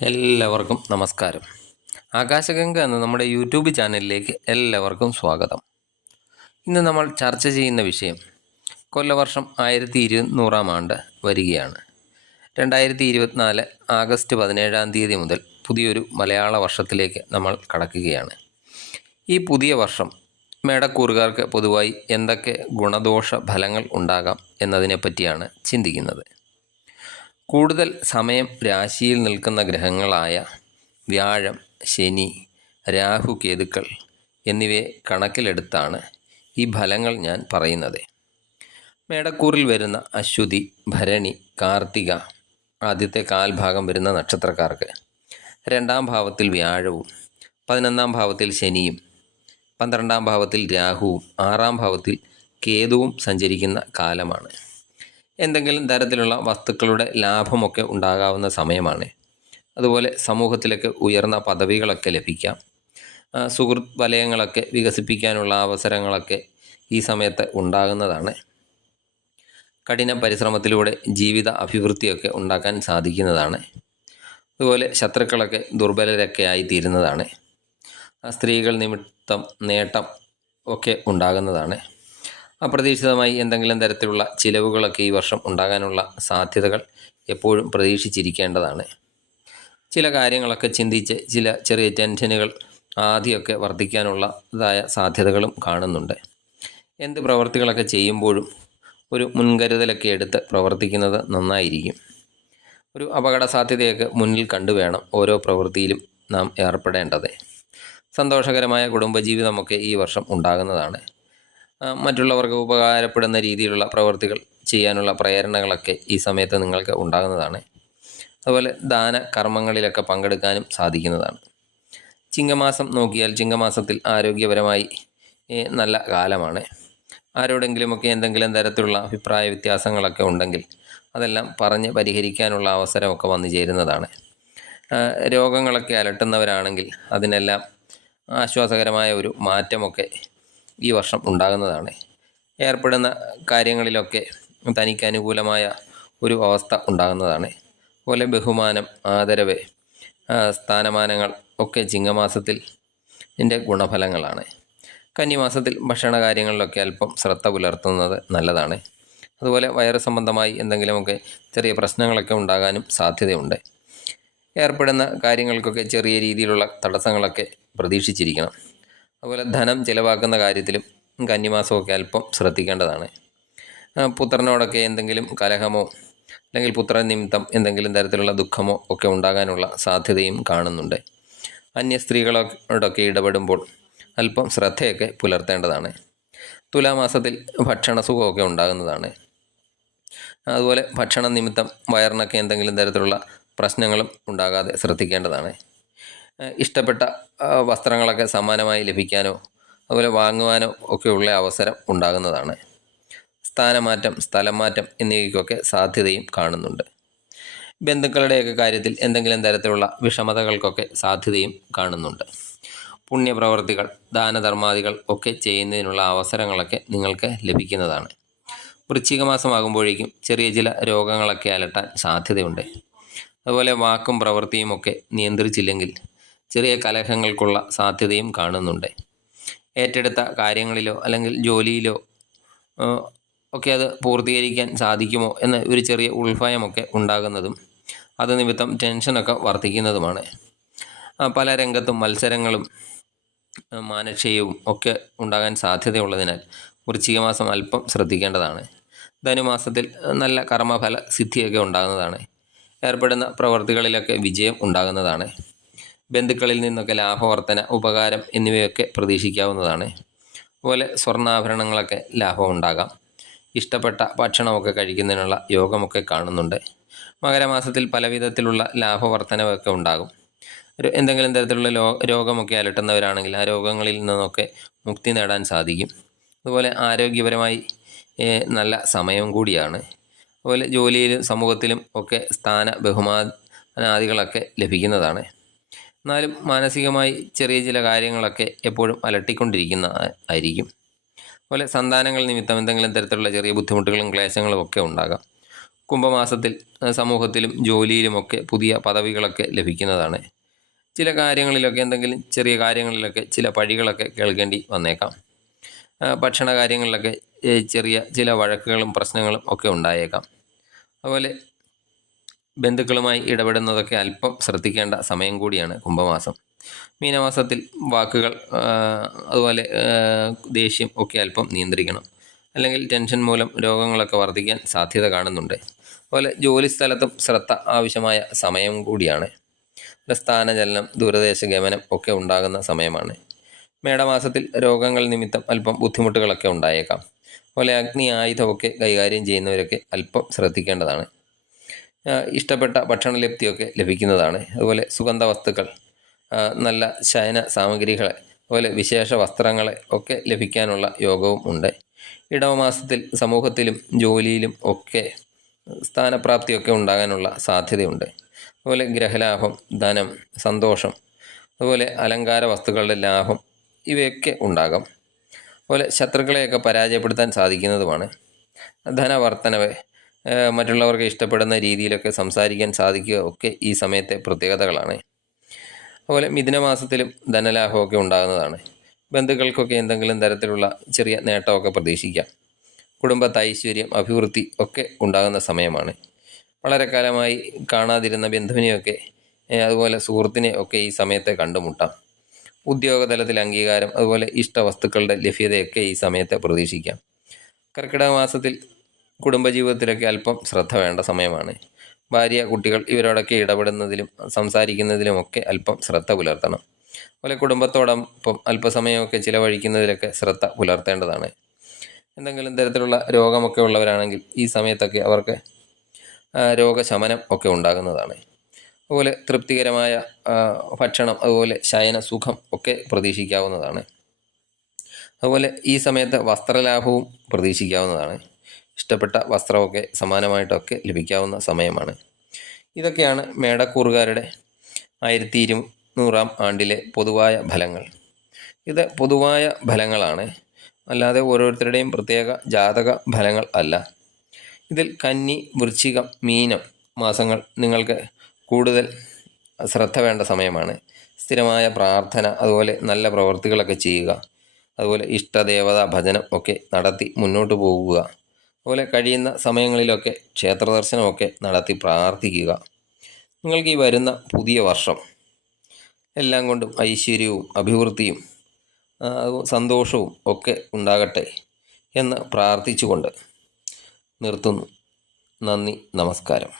എല്ലാവർക്കും നമസ്കാരം. ആകാശഗംഗ എന്ന നമ്മുടെ യൂട്യൂബ് ചാനലിലേക്ക് എല്ലാവർക്കും സ്വാഗതം. ഇന്ന് നമ്മൾ ചർച്ച ചെയ്യുന്ന വിഷയം കൊല്ലവർഷം ആയിരത്തി ഇരുന്നൂറാം ആണ്ട് വരികയാണ്. രണ്ടായിരത്തി ഇരുപത്തിനാല് ആഗസ്റ്റ് പതിനേഴാം തീയതി മുതൽ പുതിയൊരു മലയാള വർഷത്തിലേക്ക് നമ്മൾ കടക്കുകയാണ്. ഈ പുതിയ വർഷം മേടക്കൂറുകാർക്ക് പൊതുവായി എന്തൊക്കെ ഗുണദോഷ ഫലങ്ങൾ ഉണ്ടാകാം എന്നതിനെപ്പറ്റിയാണ് ചിന്തിക്കുന്നത്. കൂടുതൽ സമയം രാശിയിൽ നിൽക്കുന്ന ഗ്രഹങ്ങളായ വ്യാഴം ശനി രാഹു കേതുക്കൾ എന്നിവയെ കണക്കിലെടുത്താണ് ഈ ഫലങ്ങൾ ഞാൻ പറയുന്നത്. മേടക്കൂറിൽ വരുന്ന അശ്വതി ഭരണി കാർത്തിക ആദ്യത്തെ കാൽഭാഗം വരുന്ന നക്ഷത്രക്കാർക്ക് രണ്ടാം ഭാവത്തിൽ വ്യാഴവും പതിനൊന്നാം ഭാവത്തിൽ ശനിയും പന്ത്രണ്ടാം ഭാവത്തിൽ രാഹുവും ആറാം ഭാവത്തിൽ കേതുവും സഞ്ചരിക്കുന്ന കാലമാണ്. എന്തെങ്കിലും തരത്തിലുള്ള വസ്തുക്കളുടെ ലാഭമൊക്കെ ഉണ്ടാകാവുന്ന സമയമാണ്. അതുപോലെ സമൂഹത്തിലൊക്കെ ഉയർന്ന പദവികളൊക്കെ ലഭിക്കാം. സുഹൃത് സുഹൃത്ത് വലയങ്ങളൊക്കെ വികസിപ്പിക്കാനുള്ള അവസരങ്ങളൊക്കെ ഈ സമയത്ത് ഉണ്ടാകുന്നതാണ്. കഠിന പരിശ്രമത്തിലൂടെ ജീവിത അഭിവൃദ്ധിയൊക്കെ ഉണ്ടാക്കാൻ സാധിക്കുന്നതാണ്. അതുപോലെ ശത്രുക്കളൊക്കെ ദുർബലരൊക്കെ ആയിത്തീരുന്നതാണ്. സ്ത്രീകൾ നിമിത്തം നേട്ടം ഒക്കെ ഉണ്ടാകുന്നതാണ്. അപ്രതീക്ഷിതമായി എന്തെങ്കിലും തരത്തിലുള്ള ചിലവുകളൊക്കെ ഈ വർഷം ഉണ്ടാകാനുള്ള സാധ്യതകൾ എപ്പോഴും പ്രതീക്ഷിച്ചിരിക്കേണ്ടതാണ്. ചില കാര്യങ്ങളൊക്കെ ചിന്തിച്ച് ചില ചെറിയ ടെൻഷനുകൾ ആദ്യമൊക്കെ വർദ്ധിക്കാനുള്ളതായ സാധ്യതകളും കാണുന്നുണ്ട്. എന്ത് പ്രവർത്തികളൊക്കെ ചെയ്യുമ്പോഴും ഒരു മുൻകരുതലൊക്കെ എടുത്ത് പ്രവർത്തിക്കുന്നത് നന്നായിരിക്കും. ഒരു അപകട സാധ്യതയൊക്കെ മുന്നിൽ കണ്ടുവേണം ഓരോ പ്രവൃത്തിയിലും നാം ഏർപ്പെടേണ്ടത്. സന്തോഷകരമായ കുടുംബജീവിതമൊക്കെ ഈ വർഷം ഉണ്ടാകുന്നതാണ്. മറ്റുള്ളവർക്ക് ഉപകാരപ്പെടുന്ന രീതിയിലുള്ള പ്രവൃത്തികൾ ചെയ്യാനുള്ള പ്രേരണകളൊക്കെ ഈ സമയത്ത് നിങ്ങൾക്ക് ഉണ്ടാകുന്നതാണ്. അതുപോലെ ദാന കർമ്മങ്ങളിലൊക്കെ പങ്കെടുക്കാനും സാധിക്കുന്നതാണ്. ചിങ്ങമാസം നോക്കിയാൽ ചിങ്ങമാസത്തിൽ ആരോഗ്യപരമായി നല്ല കാലമാണ്. ആരോടെങ്കിലുമൊക്കെ എന്തെങ്കിലും തരത്തിലുള്ള അഭിപ്രായ വ്യത്യാസങ്ങളൊക്കെ ഉണ്ടെങ്കിൽ അതെല്ലാം പറഞ്ഞ് പരിഹരിക്കാനുള്ള അവസരമൊക്കെ വന്നു ചേരുന്നതാണ്. രോഗങ്ങളൊക്കെ അലട്ടുന്നവരാണെങ്കിൽ അതിനെല്ലാം ആശ്വാസകരമായ ഒരു മാറ്റമൊക്കെ ഈ വർഷം ഉണ്ടാകുന്നതാണ്. ഏർപ്പെടുന്ന കാര്യങ്ങളിലൊക്കെ തനിക്ക് അനുകൂലമായ ഒരു അവസ്ഥ ഉണ്ടാകുന്നതാണ്. അതുപോലെ ബഹുമാനം ആദരവ് സ്ഥാനമാനങ്ങൾ ഒക്കെ ചിങ്ങമാസത്തിൽ ഇതിന്റെ ഗുണഫലങ്ങളാണ്. കന്നിമാസത്തിൽ ഭക്ഷണ കാര്യങ്ങളിലൊക്കെ അല്പം ശ്രദ്ധ പുലർത്തുന്നത് നല്ലതാണ്. അതുപോലെ വയറ് സംബന്ധമായി എന്തെങ്കിലുമൊക്കെ ചെറിയ പ്രശ്നങ്ങളൊക്കെ ഉണ്ടാകാനും സാധ്യതയുണ്ട്. ഏർപ്പെടുന്ന കാര്യങ്ങൾക്കൊക്കെ ചെറിയ രീതിയിലുള്ള തടസ്സങ്ങളൊക്കെ പ്രതീക്ഷിച്ചിരിക്കണം. അതുപോലെ ധനം ചിലവാക്കുന്ന കാര്യത്തിലും കന്നിമാസമൊക്കെ അല്പം ശ്രദ്ധിക്കേണ്ടതാണ്. പുത്രനോടൊക്കെ എന്തെങ്കിലും കലഹമോ അല്ലെങ്കിൽ പുത്ര നിമിത്തം എന്തെങ്കിലും തരത്തിലുള്ള ദുഃഖമോ ഒക്കെ ഉണ്ടാകാനുള്ള സാധ്യതയും കാണുന്നുണ്ട്. അന്യ സ്ത്രീകളോടൊക്കെ ഇടപെടുമ്പോൾ അല്പം ശ്രദ്ധയൊക്കെ പുലർത്തേണ്ടതാണ്. തുലാമാസത്തിൽ ഭക്ഷണസുഖമൊക്കെ ഉണ്ടാകുന്നതാണ്. അതുപോലെ ഭക്ഷണ നിമിത്തം വയറിനൊക്കെ എന്തെങ്കിലും തരത്തിലുള്ള പ്രശ്നങ്ങളും ഉണ്ടാകാതെ ശ്രദ്ധിക്കേണ്ടതാണ്. ഇഷ്ടപ്പെട്ട വസ്ത്രങ്ങളൊക്കെ സമാനമായി ലഭിക്കാനോ അതുപോലെ വാങ്ങുവാനോ ഒക്കെയുള്ള അവസരം ഉണ്ടാകുന്നതാണ്. സ്ഥാനമാറ്റം സ്ഥലം മാറ്റം എന്നിവയ്ക്കൊക്കെ സാധ്യതയും കാണുന്നുണ്ട്. ബന്ധുക്കളുടെയൊക്കെ കാര്യത്തിൽ എന്തെങ്കിലും തരത്തിലുള്ള വിഷമതകൾക്കൊക്കെ സാധ്യതയും കാണുന്നുണ്ട്. പുണ്യപ്രവർത്തികൾ ദാനധർമാദികൾ ഒക്കെ ചെയ്യുന്നതിനുള്ള അവസരങ്ങളൊക്കെ നിങ്ങൾക്ക് ലഭിക്കുന്നതാണ്. വൃശ്ചിക മാസമാകുമ്പോഴേക്കും ചെറിയ ചില രോഗങ്ങളൊക്കെ അലട്ടാൻ സാധ്യതയുണ്ട്. അതുപോലെ വാക്കും പ്രവൃത്തിയും ഒക്കെ നിയന്ത്രിച്ചില്ലെങ്കിൽ ചെറിയ കലഹങ്ങൾക്കുള്ള സാധ്യതയും കാണുന്നുണ്ട്. ഏറ്റെടുത്ത കാര്യങ്ങളിലോ അല്ലെങ്കിൽ ജോലിയിലോ ഒക്കെ അത് പൂർത്തീകരിക്കാൻ സാധിക്കുമോ എന്ന ഒരു ചെറിയ ഉൾഭയമൊക്കെ ഉണ്ടാകുന്നതും അത് നിമിത്തം ടെൻഷനൊക്കെ വർദ്ധിക്കുന്നതുമാണ്. പല രംഗത്തും മത്സരങ്ങളും മാനക്ഷയവും ഒക്കെ ഉണ്ടാകാൻ സാധ്യതയുള്ളതിനാൽ വൃശ്ചിക മാസം അല്പം ശ്രദ്ധിക്കേണ്ടതാണ്. ധനുമാസത്തിൽ നല്ല കർമ്മഫല സിദ്ധിയൊക്കെ ഉണ്ടാകുന്നതാണ്. ഏർപ്പെടുന്ന പ്രവർത്തികളിലൊക്കെ വിജയം ഉണ്ടാകുന്നതാണ്. ബന്ധുക്കളിൽ നിന്നൊക്കെ ലാഭവർത്തന ഉപകാരം എന്നിവയൊക്കെ പ്രതീക്ഷിക്കാവുന്നതാണ്. അതുപോലെ സ്വർണാഭരണങ്ങളൊക്കെ ലാഭം ഉണ്ടാകാം ഇഷ്ടപ്പെട്ട ഭക്ഷണമൊക്കെ കഴിക്കുന്നതിനുള്ള യോഗമൊക്കെ കാണുന്നുണ്ട്. മകരമാസത്തിൽ പല വിധത്തിലുള്ള ലാഭവർധനവൊക്കെ ഉണ്ടാകും. ഒരു എന്തെങ്കിലും തരത്തിലുള്ള ലോ രോഗമൊക്കെ അലട്ടുന്നവരാണെങ്കിൽ ആ രോഗങ്ങളിൽ നിന്നൊക്കെ മുക്തി നേടാൻ സാധിക്കും. അതുപോലെ ആരോഗ്യപരമായി നല്ല സമയം കൂടിയാണ്. അതുപോലെ ജോലിയിലും സമൂഹത്തിലും ഒക്കെ സ്ഥാന ബഹുമാനാദികളൊക്കെ ലഭിക്കുന്നതാണ്. എന്നാലും മാനസികമായി ചെറിയ ചില കാര്യങ്ങളൊക്കെ എപ്പോഴും അലട്ടിക്കൊണ്ടിരിക്കുന്ന ആയിരിക്കും. അതുപോലെ സന്താനങ്ങൾ നിമിത്തം എന്തെങ്കിലും തരത്തിലുള്ള ചെറിയ ബുദ്ധിമുട്ടുകളും ക്ലേശങ്ങളും ഒക്കെ ഉണ്ടാകാം. കുംഭമാസത്തിൽ സമൂഹത്തിലും ജോലിയിലുമൊക്കെ പുതിയ പദവികളൊക്കെ ലഭിക്കുന്നതാണ്. ചില കാര്യങ്ങളിലൊക്കെ എന്തെങ്കിലും ചെറിയ കാര്യങ്ങളിലൊക്കെ ചില പഴികളൊക്കെ കേൾക്കേണ്ടി വന്നേക്കാം. ഭക്ഷണ കാര്യങ്ങളിലൊക്കെ ചെറിയ ചില വഴക്കുകളും പ്രശ്നങ്ങളും ഒക്കെ ഉണ്ടായേക്കാം. അതുപോലെ ബന്ധുക്കളുമായി ഇടപെടുന്നതൊക്കെ അല്പം ശ്രദ്ധിക്കേണ്ട സമയം കൂടിയാണ് കുംഭമാസം. മീനമാസത്തിൽ വാക്കുകൾ അതുപോലെ ദേഷ്യം ഒക്കെ അല്പം നിയന്ത്രിക്കണം. അല്ലെങ്കിൽ ടെൻഷൻ മൂലം രോഗങ്ങളൊക്കെ വർദ്ധിക്കാൻ സാധ്യത കാണുന്നുണ്ട്. അതുപോലെ ജോലി സ്ഥലത്തും ശ്രദ്ധ ആവശ്യമായ സമയം കൂടിയാണ്. സ്ഥാനചലനം ദൂരദേശ ഗമനം ഒക്കെ ഉണ്ടാകുന്ന സമയമാണ്. മേടമാസത്തിൽ രോഗങ്ങൾ നിമിത്തം അല്പം ബുദ്ധിമുട്ടുകളൊക്കെ ഉണ്ടായേക്കാം. അതുപോലെ അഗ്നി ആയുധമൊക്കെ കൈകാര്യം ചെയ്യുന്നവരൊക്കെ അല്പം ശ്രദ്ധിക്കേണ്ടതാണ്. ഇഷ്ടപ്പെട്ട ഭക്ഷണലബ്ധിയൊക്കെ ലഭിക്കുന്നതാണ്. അതുപോലെ സുഗന്ധ വസ്തുക്കൾ നല്ല ശയന സാമഗ്രികൾ അതുപോലെ വിശേഷ വസ്ത്രങ്ങൾ ഒക്കെ ലഭിക്കാനുള്ള യോഗവും ഉണ്ട്. ഇടവമാസത്തിൽ സമൂഹത്തിലും ജോലിയിലും ഒക്കെ സ്ഥാനപ്രാപ്തിയൊക്കെ ഉണ്ടാകാനുള്ള സാധ്യതയുണ്ട്. അതുപോലെ ഗ്രഹലാഭം ധനം സന്തോഷം അതുപോലെ അലങ്കാര വസ്തുക്കളുടെ ലാഭം ഇവയൊക്കെ ഉണ്ടാകാം. അതുപോലെ ശത്രുക്കളെയൊക്കെ പരാജയപ്പെടുത്താൻ സാധിക്കുന്നതുമാണ്. ധനവർദ്ധനവ് ഏഹ് മറ്റുള്ളവർക്ക് ഇഷ്ടപ്പെടുന്ന രീതിയിലൊക്കെ സംസാരിക്കാൻ സാധിക്കുക ഒക്കെ ഈ സമയത്തെ പ്രത്യേകതകളാണ്. അതുപോലെ മിഥുനമാസത്തിലും ധനലാഭമൊക്കെ ഉണ്ടാകുന്നതാണ്. ബന്ധുക്കൾക്കൊക്കെ എന്തെങ്കിലും തരത്തിലുള്ള ചെറിയ നേട്ടമൊക്കെ പ്രതീക്ഷിക്കാം. കുടുംബത്തെ ഐശ്വര്യം അഭിവൃദ്ധി ഒക്കെ ഉണ്ടാകുന്ന സമയമാണ്. വളരെ കാലമായി കാണാതിരുന്ന ബന്ധുവിനെയൊക്കെ അതുപോലെ സുഹൃത്തിനെ ഒക്കെ ഈ സമയത്തെ കണ്ടുമുട്ടാം. ഉദ്യോഗതലത്തിൽ അംഗീകാരം അതുപോലെ ഇഷ്ടവസ്തുക്കളുടെ ലഭ്യതയൊക്കെ ഈ സമയത്തെ പ്രതീക്ഷിക്കാം. കർക്കിടക മാസത്തിൽ കുടുംബജീവിതത്തിലൊക്കെ അല്പം ശ്രദ്ധ വേണ്ട സമയമാണ്. ഭാര്യ കുട്ടികൾ ഇവരോടൊക്കെ ഇടപെടുന്നതിലും സംസാരിക്കുന്നതിലുമൊക്കെ അല്പം ശ്രദ്ധ പുലർത്തണം. അതുപോലെ കുടുംബത്തോടൊപ്പം അല്പസമയമൊക്കെ ചിലവഴിക്കുന്നതിലൊക്കെ ശ്രദ്ധ പുലർത്തേണ്ടതാണ്. എന്തെങ്കിലും തരത്തിലുള്ള രോഗമൊക്കെ ഉള്ളവരാണെങ്കിൽ ഈ സമയത്തൊക്കെ അവർക്ക് രോഗശമനം ഒക്കെ ഉണ്ടാകുന്നതാണ്. അതുപോലെ തൃപ്തികരമായ ഭക്ഷണം അതുപോലെ ശയന സുഖം ഒക്കെ പ്രതീക്ഷിക്കാവുന്നതാണ്. അതുപോലെ ഈ സമയത്ത് വസ്ത്രലാഭവും പ്രതീക്ഷിക്കാവുന്നതാണ്. ഇഷ്ടപ്പെട്ട വസ്ത്രമൊക്കെ സമാനമായിട്ടൊക്കെ ലഭിക്കാവുന്ന സമയമാണ്. ഇതൊക്കെയാണ് മേടക്കൂറുകാരുടെ ആയിരത്തി ഇരുന്നൂറാം ആണ്ടിലെ പൊതുവായ ഫലങ്ങൾ. ഇത് പൊതുവായ ഫലങ്ങളാണ്. അല്ലാതെ ഓരോരുത്തരുടെയും പ്രത്യേക ജാതക ഫലങ്ങൾ അല്ല. ഇതിൽ കന്നി വൃശ്ചികം മീനം മാസങ്ങൾ നിങ്ങൾക്ക് കൂടുതൽ ശ്രദ്ധ വേണ്ട സമയമാണ്. സ്ഥിരമായ പ്രാർത്ഥന അതുപോലെ നല്ല പ്രവൃത്തികളൊക്കെ ചെയ്യുക അതുപോലെ ഇഷ്ടദേവതാ ഭജനം ഒക്കെ നടത്തി മുന്നോട്ട് പോകുക. അതുപോലെ കഴിയുന്ന സമയങ്ങളിലൊക്കെ ക്ഷേത്ര ദർശനമൊക്കെ നടത്തി പ്രാർത്ഥിക്കുക. നിങ്ങൾക്ക് ഈ വരുന്ന പുതിയ വർഷം എല്ലാം കൊണ്ടും ഐശ്വര്യവും അഭിവൃദ്ധിയും സന്തോഷവും ഒക്കെ ഉണ്ടാകട്ടെ എന്ന് പ്രാർത്ഥിച്ചുകൊണ്ട് നിർത്തുന്നു. നന്ദി നമസ്കാരം.